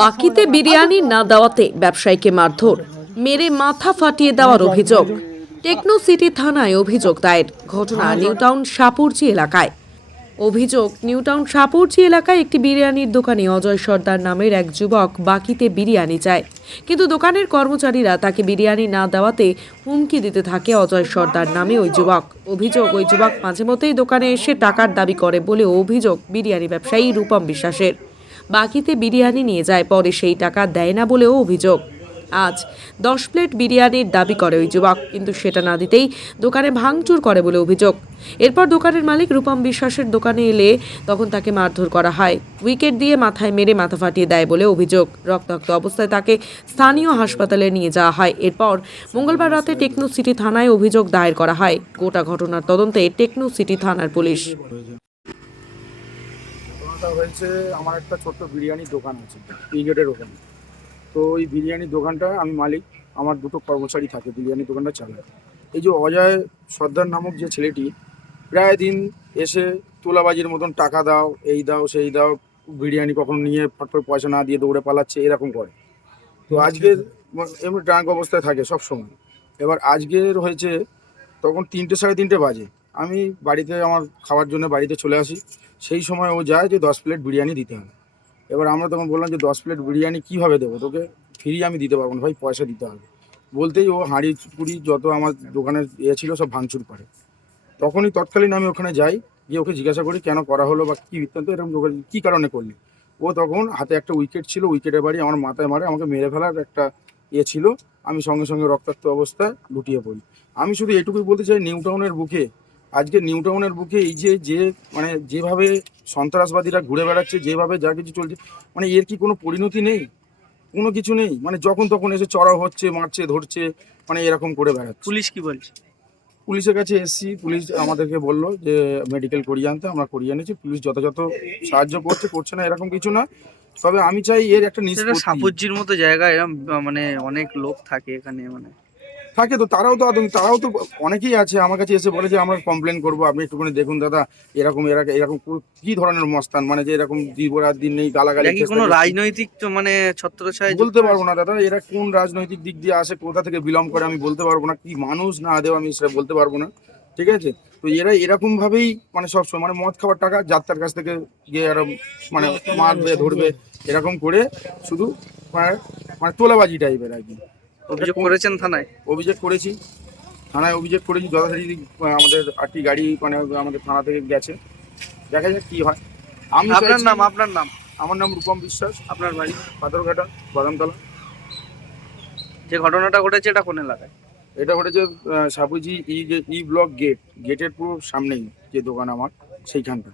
বাকিতে বিরিয়ানি না দেওয়াতে ব্যবসায়ীকে মারধর, মেরে মাথা ফাটিয়ে দেওয়ার অভিযোগ। টেকনো সিটি থানায় অভিযোগ দায়ের। ঘটনা নিউটাউন সাপুরজি এলাকায়। অভিযোগ, নিউটাউন সাপুরজি এলাকায় একটি বিরিয়ানির দোকানে অজয় সর্দার নামের এক যুবক বাকিতে বিরিয়ানি চায়, কিন্তু দোকানের কর্মচারীরা তাকে বিরিয়ানি না দেওয়াতে হুমকি দিতে থাকে অজয় সর্দার নামে ওই যুবক। অভিযোগ, ওই যুবক মাঝে মধ্যেই দোকানে এসে টাকার দাবি করে বলে অভিযোগ বিরিয়ানি ব্যবসায়ী রূপম বিশ্বাসের। বাকিতে বিরিয়ানি নিয়ে যায়, পরে সেই টাকা দেয় না বলেও অভিযোগ। আজ 10 প্লেট বিরিয়ানির দাবি করে ওই যুবক, কিন্তু সেটা না দিতেই দোকানে ভাঙচুর করে বলে অভিযোগ। এরপর দোকানের মালিক রূপম বিশ্বাসের দোকানে এলে তখন তাকে মারধর করা হয়, উইকেট দিয়ে মাথায় মেরে মাথা ফাটিয়ে দেয় বলে অভিযোগ। রক্তাক্ত অবস্থায় তাকে স্থানীয় হাসপাতালে নিয়ে যাওয়া হয়। এরপর মঙ্গলবার রাতে টেকনো সিটি থানায় অভিযোগ দায়ের করা হয়। গোটা ঘটনার তদন্তে টেকনো সিটি থানার পুলিশ। ঘটনাটা হয়েছে, আমার একটা ছোট্ট বিরিয়ানির দোকান আছে গেটের ওখানে। তো ওই বিরিয়ানির দোকানটা আমি মালিক, আমার দুটো কর্মচারী থাকে, বিরিয়ানির দোকানটা চালায়। এই যে অজয় সর্দার নামক যে ছেলেটি প্রায় দিন এসে তোলাবাজির মতন টাকা দাও, এই দাও সেই দাও, বিরিয়ানি কখনো নিয়ে ফট করে পয়সা না দিয়ে দৌড়ে পালাচ্ছে, এরকম করে। তো আজকের এমনি ড্রাঙ্ক অবস্থায় থাকে সব সময়। এবার আজকের হয়েছে তখন 3টে সাড়ে 3টে বাজে, আমি বাড়িতে আমার খাওয়ার জন্য বাড়িতে চলে আসি। সেই সময় ও যায় যে 10 প্লেট বিরিয়ানি দিতে হবে। এবার আমরা তখন বললাম যে 10 প্লেট বিরিয়ানি কীভাবে দেবো তোকে, ফ্রি আমি দিতে পারবো না ভাই, পয়সা দিতে হবে। বলতেই ও হাঁড়ি কুড়ি যত আমার দোকানের ছিল সব ভাঙচুর করে। তখনই তৎকালীন আমি ওখানে যাই, গিয়ে ওকে জিজ্ঞাসা করি কেন করা হলো বা কী বৃত্তান্ত, এরকম কী কারণে করলি। ও তখন হাতে একটা উইকেট ছিল, উইকেটের বাড়ি আমার মাথায় মারে, আমাকে মেরে ফেলার একটা ছিল। আমি সঙ্গে সঙ্গে রক্তাক্ত অবস্থায় লুটিয়ে পড়ি। আমি শুধু এটুকুই বলতে চাই, নিউটাউনের বুকে আজকে নিউটাউনের বুকে এই যে মানে যেভাবে সন্ত্রাসবাদীরা ঘুরে বেড়াচ্ছে, যেভাবে যা কিছু চলছে, মানে এর কি কোনো পরিণতি নেই, কোনো কিছু নেই। মানে যখন তখন এসে চড়াও হচ্ছে, মারছে, ধরছে, মানে এরকম করে বেড়াচ্ছে। পুলিশ কি বলছে? পুলিশের কাছে এসছি, পুলিশ আমাদেরকে বললো যে মেডিকেল করিয়ে আনতে, আমরা করিয়ে এনেছি। পুলিশ যথাযথ সাহায্য করছে না এরকম কিছু না। তবে আমি চাই এর একটা নিষ্পত্তি। সাপুরজির মতো জায়গায় এরকম মানে অনেক লোক থাকে এখানে, মানে থাকে তো, তারাও তো অনেকেই আছে আমার কাছে এসে বলে যে আমরা কমপ্লেন করবো, আপনি একটুখানি দেখুন দাদা, এরকম এরকম কি ধরনের মস্তান, মানে যে এরকম দিবরাত দিন নেই গালাগালি। কোনো রাজনৈতিক তো মানে ছত্রছায়া বলতে পারবো না দাদা, এরা কোন রাজনৈতিক দিক দিয়ে আসে, কোথা থেকে বিলং করে আমি বলতে পারবো না, কি মানুষ না দেও আমি সেটা বলতে পারবো না, ঠিক আছে। তো এরা এরকম ভাবেই মানে সবসময় মানে মদ খাবার টাকা যাত্রার কাছ থেকে গিয়ে এরকম মানে মারবে ধরবে, এরকম করে শুধু মানে মানে তোলাবাজি টাইপের আর কি। অভিযোগ করেছেন থানায়? অভিযোগ করেছি, থানায় অভিযোগ করেছি, যথারীতি আমাদের 8টি গাড়ি মানে আমাদের থানা থেকে গেছে, দেখা যাক কি হয়। আমি আপনার নাম? আমার নাম রূপম বিশ্বাস। আপনার বাড়ি? পাথরঘাটা, বাদামতলা। যে ঘটনাটা ঘটেছে এটা কোন এলাকায়? এটা ঘটেছে সাপুজি ই ব্লক গেটের পুরো সামনেই যে দোকান আমার, সেইখানটা।